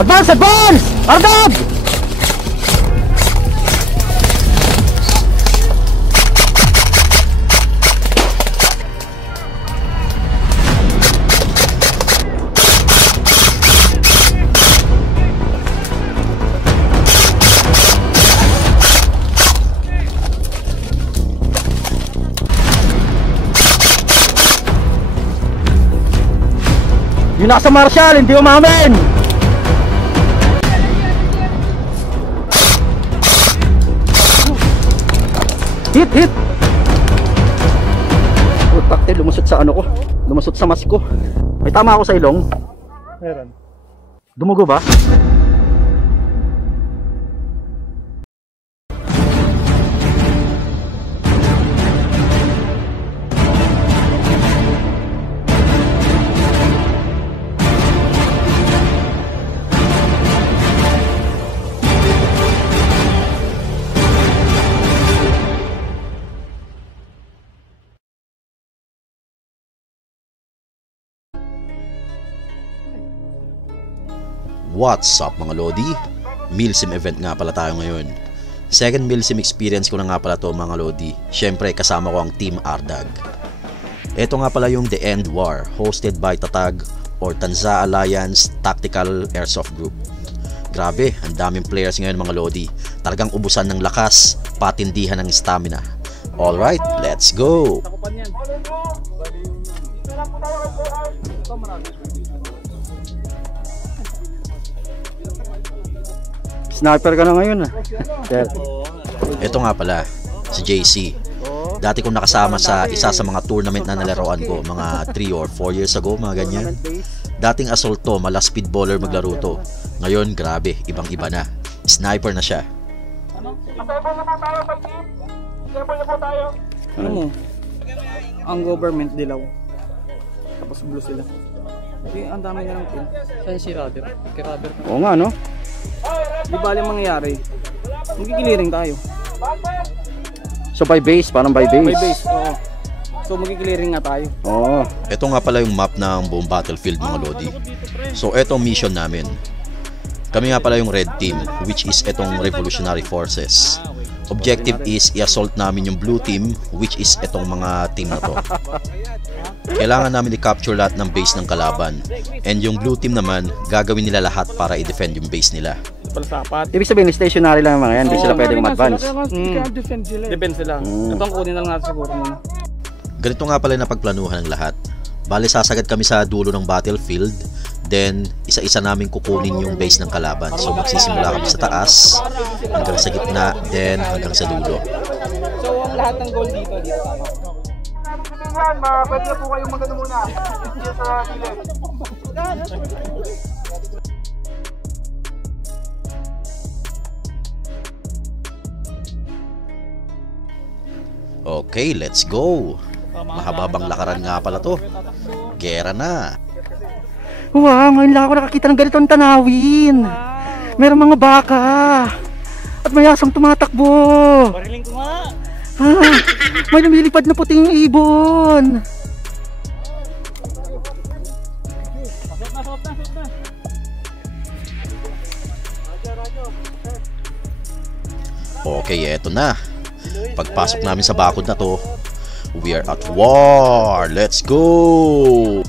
Advance! Advance! Ardog! Yung nasa Marshall, hindi umamin! Hit! Hit! Utak, lumusot sa ano ko. Lumusot sa mask ko. May tama ako sa ilong? Meron. Dumugo ba? What's up mga Lodi? Milsim event nga pala tayo ngayon. Second Milsim experience ko na nga pala to mga Lodi. Syempre kasama ko ang Team Ardag. Ito nga pala yung The End War, hosted by Tatag or Tanza Alliance Tactical Airsoft Group. Grabe, ang daming players ngayon mga Lodi. Talagang ubusan ng lakas, patindihan ng stamina. Alright, let's go! Sniper ka na ngayon ah. Ito nga pala, si JC. Dati kong nakasama sa isa sa mga tournament na nalaroan ko, mga 3 or 4 years ago, mga ganyan. Dating assault to, mala speedballer maglaro to. Ngayon, grabe, ibang iba na. Sniper na siya. Ano mo? Ang government dilaw. Tapos blue sila. Okay, ang dami na ng kill. Saan si Raber? Kay Raber. Oo nga no? Di ba alam mangyayari? Magkikiliring tayo. So by base, parang by base? By base, oo. So magkikiliring nga tayo. Oo. Ito nga pala yung map ng buong battlefield mga Lodi. So ito ang mission namin. Kami nga pala yung red team, which is itong Revolutionary Forces. Objective is i-assault namin yung blue team, which is itong mga team na to. Kailangan namin i-capture lahat ng base ng kalaban. And yung blue team naman, gagawin nila lahat para i-defend yung base nila. Ibig sabihin, stationary lang yung mga yan, hindi sila pwedeng mag-advance. Defend sila. Ito ang kunin lang natin siguro muna. Ganito nga pala na pagplanuhan ng lahat. Bale, sasagad kami sa dulo ng battlefield. Then, isa-isa namin kukunin yung base ng kalaban. So, magsisimula kami sa taas, hanggang sa gitna, then hanggang sa dulo. So, ang lahat ng goal dito tama. Pwede na po kayong magano muna. Dito sa gilid. Okay, let's go. Mahababang lakaran nga pala to. Gera na. Wow, ngayon lang ako nakakita ng ganitong tanawin. Merong mga baka. At may asang tumatakbo. Bariling ko nga. Ah, may lumilipad na puting ibon. Okay, eto na. Pagpasok namin sa bakod na to, we are at war. Let's go!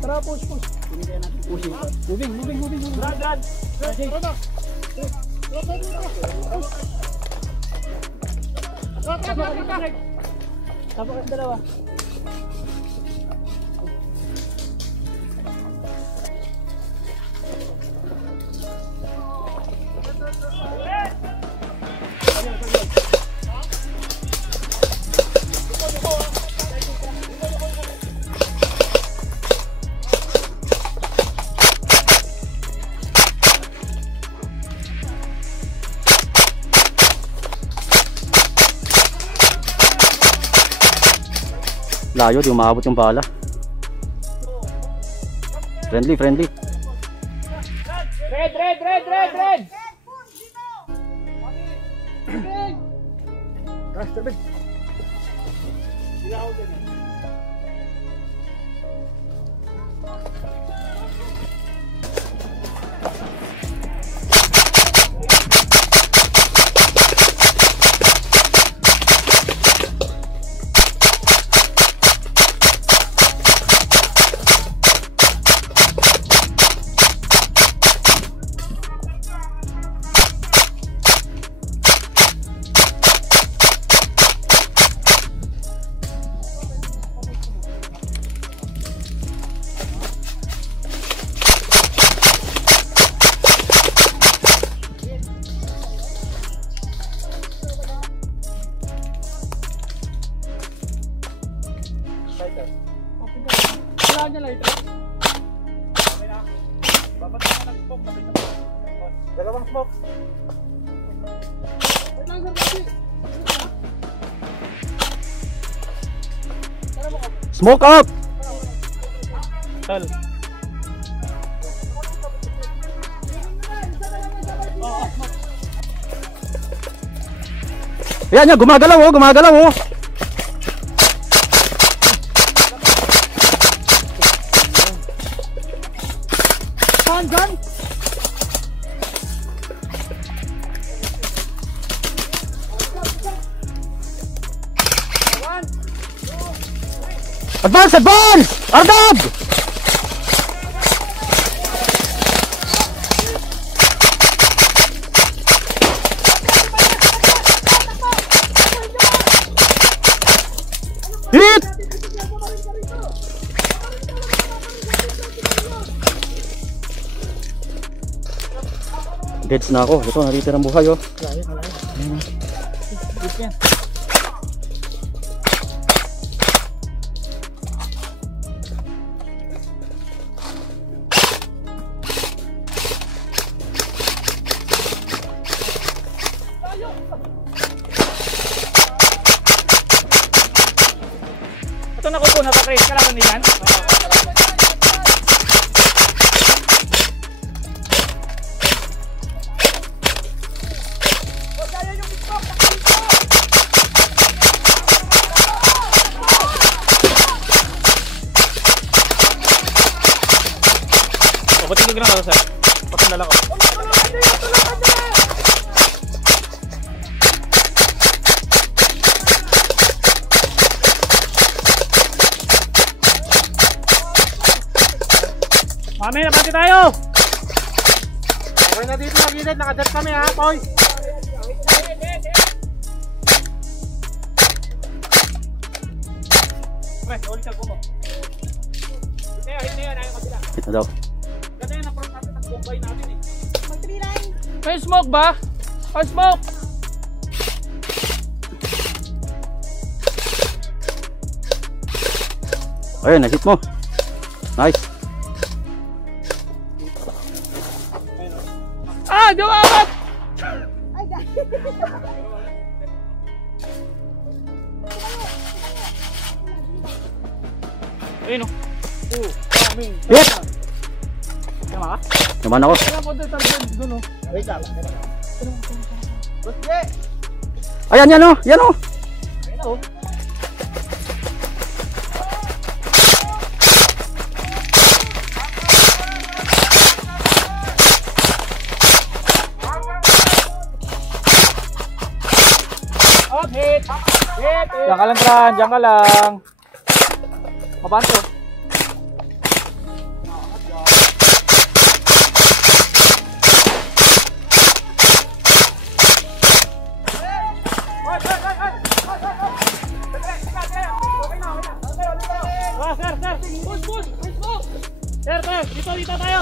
Tara, push. Pushing. Moving. Run. Tapos ang dalawa. Layo, di umabot yung bala. Friendly, friendly. Red! Dalawang smoke. Smoke up! Tol. Ayan niya, gumagalaw oh, gumagalaw oh. Gun! Advance, advance! Ardab! Hit! Deads na ako. Ito, natitirang buhay oh. Ito na ko po, nakatrace ka lang niyan. Ba't hindi ka na sir? Pasandala ko. Mami, napati tayo! Okay na dito, nagilid. Nakadap kami ha, boy! Okay, ulit sa gumo. Hit na yan, ayaw kabila. Hit na daw. Ganda yan, naprong natin ang bumbay natin eh. May smoke ba? May smoke! Ayun, na-hit mo. Nice. Ah, dumawat! Ayun o. Hit! Tama ka? Naman ako. Kaya po doon o. Wait lang. Ayan, yan oh. Yan oh. Ayun o. Hit! Hit! Diyan ka lang, Tran. Diyan ka lang. Mabanto. Sir. Push. Sir. Dito tayo.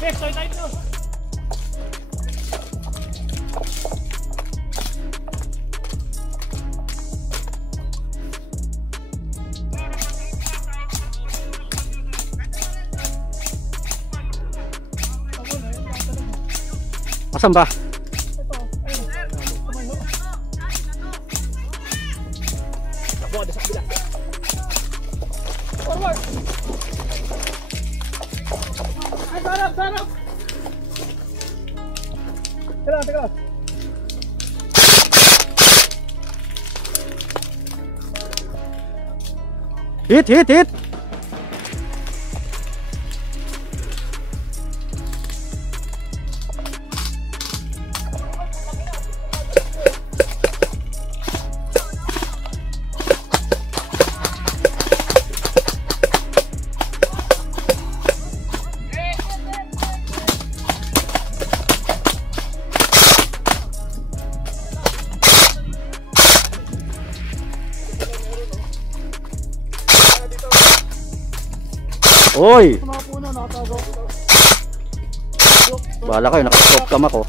Next, tayo dito. Asan ba? Teka. Hit! Oy! Bahala kayo, naka-stop cam ako.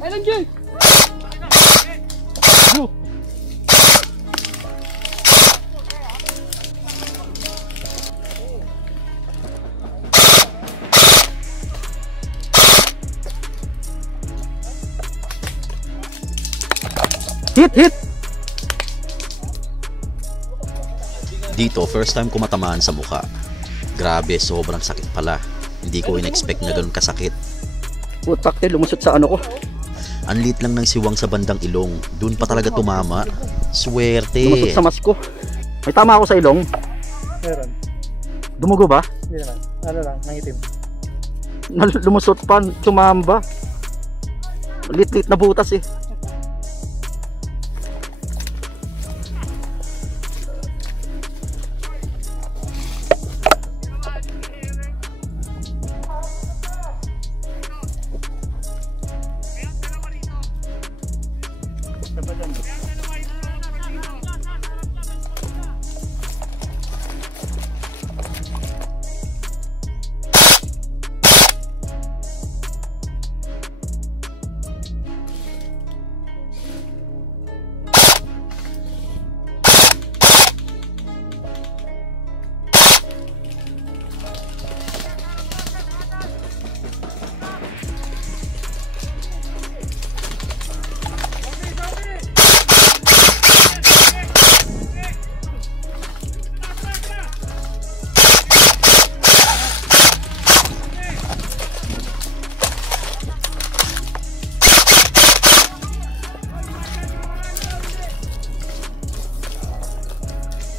LNG! Hit! Dito, first time ko matamaan sa mukha. Grabe, sobrang sakit pala. Hindi ko in-expect na ganun kasakit. Putak, lumusot sa ano ko. Ang lit lang ng siwang sa bandang ilong. Doon pa talaga tumama. Swerte. Lumusot sa mas ko. May tama ako sa ilong. Meron. Dumugo ba? Hindi naman. Ano lang, nangitim. Lumusot pa, tumamba. Lit na butas eh.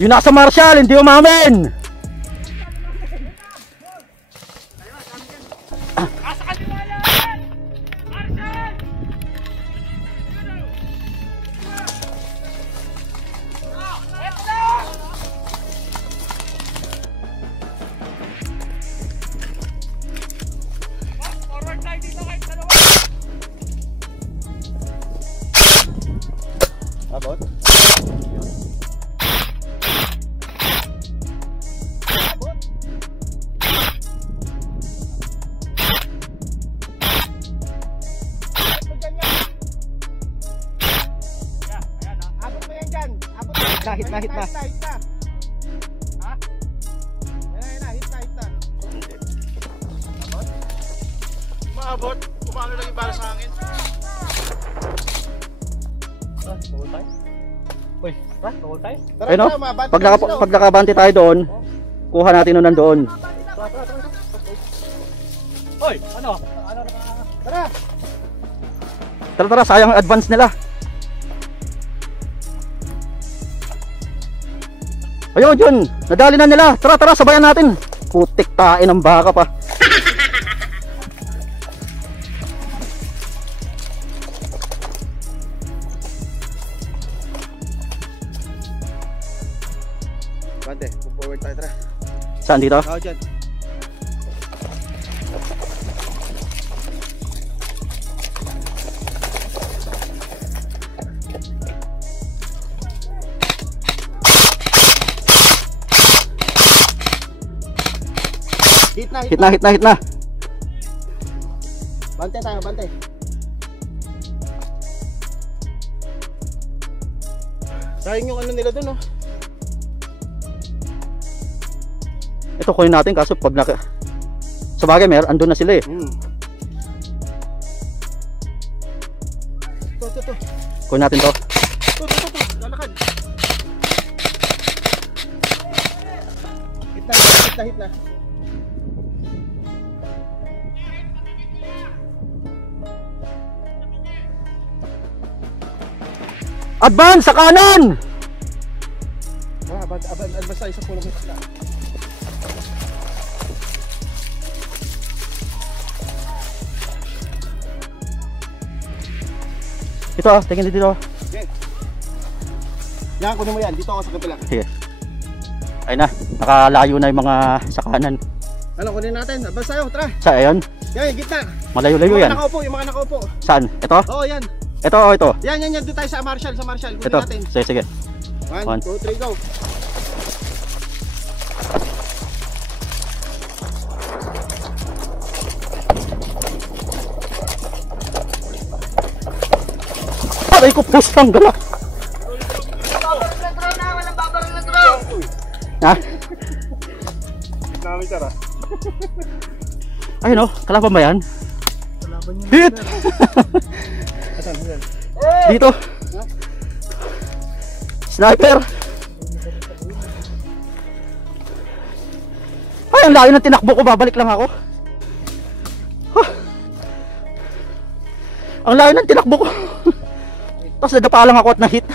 Yung nasa Marshall, hindi umamin! Abot? Hit na. Ha? Yan na, hit na. Maabot? Kumano lang yung bala sa hangin? Tawal tayo? Uy, tawal tayo? Ayun no? Pag nakabante tayo doon, kuha natin nun nandoon. Hoy, ano? Tara, sayang ang advance nila. Ayun, yun. Nadali na nila. Tara, sabayan natin. Putik tain ng baka pa. Bante, forward tayo, tara. Saan dito? Oo, dyan. Hit na. Bante tayo, bante. Sayang yung ano nila dun, oh. Ito kunin natin kaso pag sa bagay andun na sila eh. Ito. Kunin natin to. Ito. Lalakad. Hit na. Advance sa kanan! Advance tayo sa pulong hit na. Ito tingin dito. Okay. Yan, kunin mo yan. Dito ako sa kapila. Sige. Ayun na, nakalayo na yung mga sa kanan. Ano, kunin natin. Advance tayo, tara. Sa ayun? Yan, gitna. Malayo-layo yan. Yung mga nakaupo. Saan? Ito? Oo, yan. Ito o ito? Yan. Doon tayo sa Marshall. Kunin Ito. natin. Sige. 1, 2, 3, go. Aray ko, pustang gala. Ha? Namin tara. Ayun o, kalaban ba yan? Hit! Dito. Sniper! Ay, ang layo ng tinakbo ko, babalik lang ako. Huh. Ang layo ng tinakbo ko. Tapos nadapa lang ako at na-hit.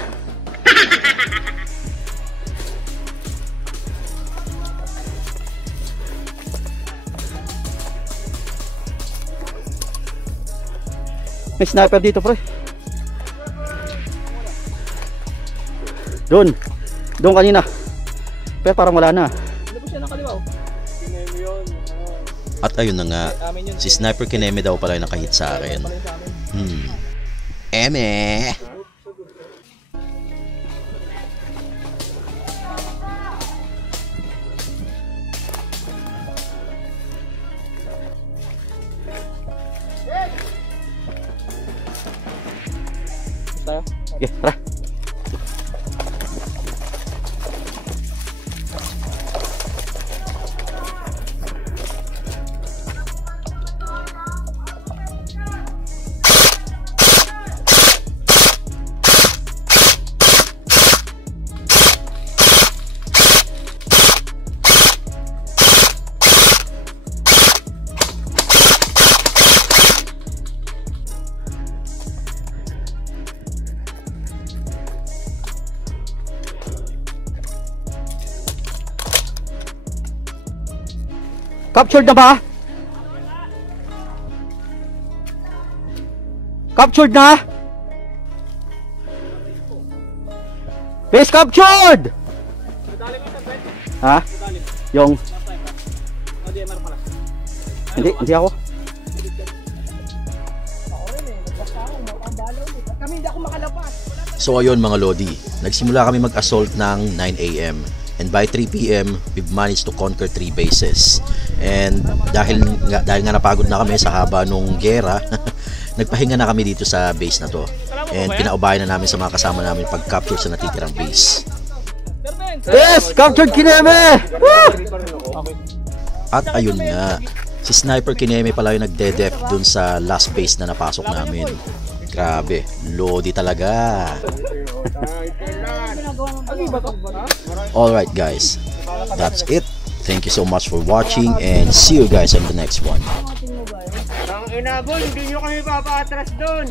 May sniper dito, pre. Doon kanina. Pero parang wala na. Ano po siya nakaliwa? At ayun na nga, si Sniper Kineme daw pala yung nakahit sa akin. Eme! Tayo? Okay, tara. Captured na ba? Captured na? Base captured! Ha? Yung... Hindi ako. So ayun mga Lodi, nagsimula kami mag-assault ng 9 AM. And by 3 PM, we've managed to conquer 3 bases. And dahil nga napagod na kami sa haba nung gera, nagpahinga na kami dito sa base na to. And pinaubayan na namin sa mga kasama namin pag-capture sa natitirang base. Yes! Captured Kineme! At ayun nga, si Sniper Kineme pala yung nagde-def dun sa last base na napasok namin. Grabe, Lodi talaga. Alright guys, that's it. Thank you so much for watching and see you guys on the next one. Ang inabol, hindi nyo kami papaatras doon.